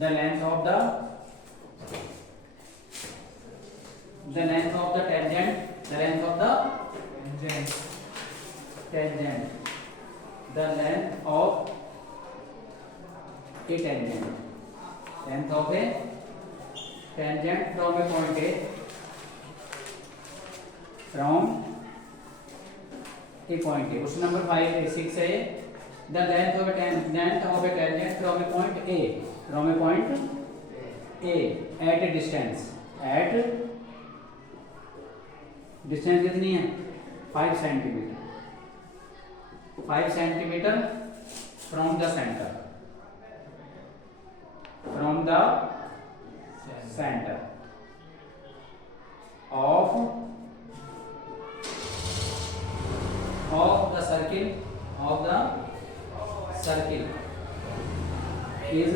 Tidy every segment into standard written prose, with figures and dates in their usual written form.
the length of the tangent, the length of the tangent, the length of a tangent, length of a tangent from a point A, from a point A. Question number 6 है the length of a tangent from a point A, from a point A at a distance, at distance कितनी है 5 centimetre, 5 centimetre from the center, from the center of the circle, of the circle is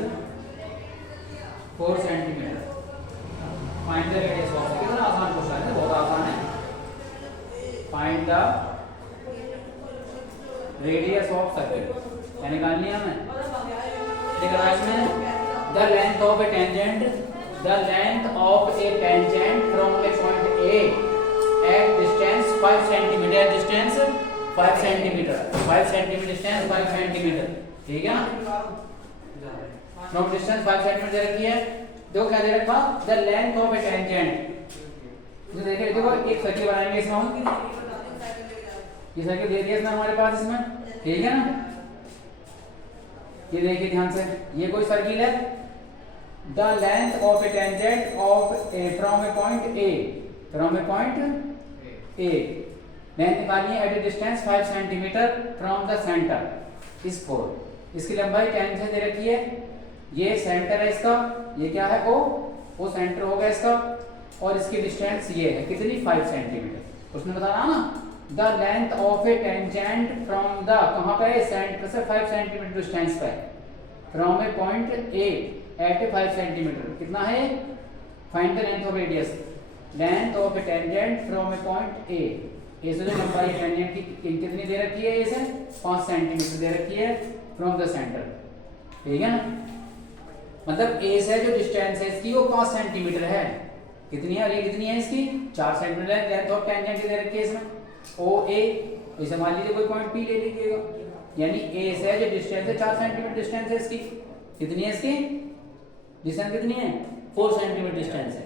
4 centimetre. Find the radius of circle. कितना आसान question है, बहुत आसान है. Find the radius of circle क्या निकालनी है हमें. देखो इसमें the length of a tangent, the length of a tangent from a point A at distance 5 centimetre, distance 5 centimetre, 5 centimetre distance 5 centimetre. ठीक है ना. फ्रॉम डिस्टेंस 5 सेंटीमीटर दे रखी है. देखो क्या दे रखा, the length of a tangent. तो देखिए देखो एक सर्किल बनाएंगे इसमें हम. ये सर्किल दे दिया इसमें हमारे पास इसमें. ठीक है ना. ये देखिए ध्यान से, ये कोई सर्किल है. The length of a tangent of a from a point A, from a point A. Length निकालिए at a distance 5 centimetre from the centre is 4. इसकी लंबाई 10 से दे रखी है. ये सेंटर है इसका, ये क्या है ओ सेंटर होगा इसका, और इसकी डिस्टेंस ये है कितनी 5 सेंटीमीटर. उसने बताया ना the length of a tangent from the, कहां पे, सेंटर से 5 सेंटीमीटर डिस्टेंस पे, from a point A at a 5 centimetre. कितना है. Find the length of radius, length of a tangent from a point A. A से जो लंबाई tangent की कितनी दे रखी है, ए से 5 सेंटीमीटर दे रखी है फ्रॉम द सेंटर. ठीक है ना. मतलब ए से जो डिस्टेंस है इसकी वो 5 सेंटीमीटर है. कितनी है, और ये कितनी है इसकी 4 सेंटीमीटर है. लेंथ ऑफ टेंजेंट दे रखी है इसमें ओ ए. इसे मान लीजिए कोई पॉइंट पी ले लीजिएगा, यानी ए से जो डिस्टेंस है 4 सेंटीमीटर डिस्टेंस है इसकी. कितनी है इसकी डिस्टेंस, कितनी है 4 सेंटीमीटर डिस्टेंस है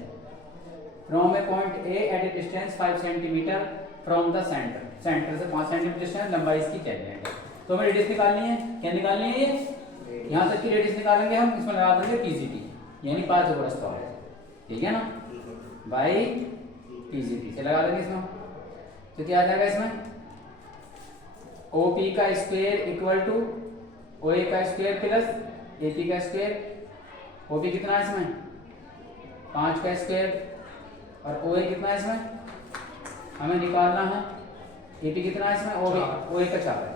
from a point A at a distance 5 centimetre from the centre. Centre से 5 सेंटीमीटर डिस्टेंस, लंबाई इसकी टेंजेंट है. तो हमें रेडियस निकालनी है. क्या निकालनी है, ये यहाँ तक की रेडियस निकालेंगे हम. इसमें लगा देंगे पीजीटी, यानी पाइथागोरस थ्योरम. ठीक है ना, बाय पीजीटी से लगा देंगे इसमें. तो क्या आ जाएगा इसमें, ओपी का स्क्वायर इक्वल टू ओए का स्क्वायर प्लस एपी का स्क्वायर. ओपी कितना है इसमें 5 का स्क्वायर, और ओए कितना है इसमें हमें निकालना है. एपी कितना है इसमें, ओए का 4 है.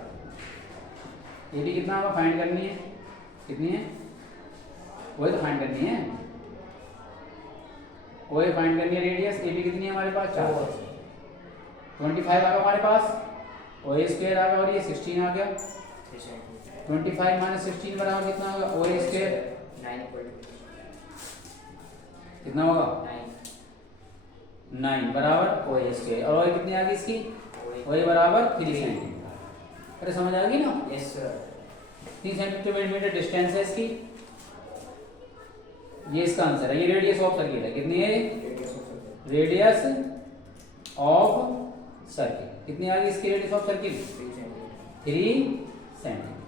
एपी कितना हमें फाइंड करनी है, कितनी है ओए तो फाइंड करनी है. ओए फाइंड करनी है रेडियस. एपी कितनी है हमारे पास 4. 25 आ गया हमारे पास. ओए स्क्वायर आ गया, और ये 16 आ गया. 25 माइनस 16 बराबर कितना होगा, ओए स्क्वायर 9 कितना होगा 9 बराबर ओए स्क्वायर. और ओए कितनी आ गई इसकी, ओए बराबर 3 सेंटीमीटर. अरे समझ आ गई ना. Yes sir. 3 सेंटीमीटर डिस्टेंस है इसकी. ये इसका आंसर है. ये रेडियस ऑफ सर्किल है. कितनी है रेडियस ऑफ सर्किल, कितनी आ गई इसकी रेडियस ऑफ सर्किल 3 सेंटीमीटर.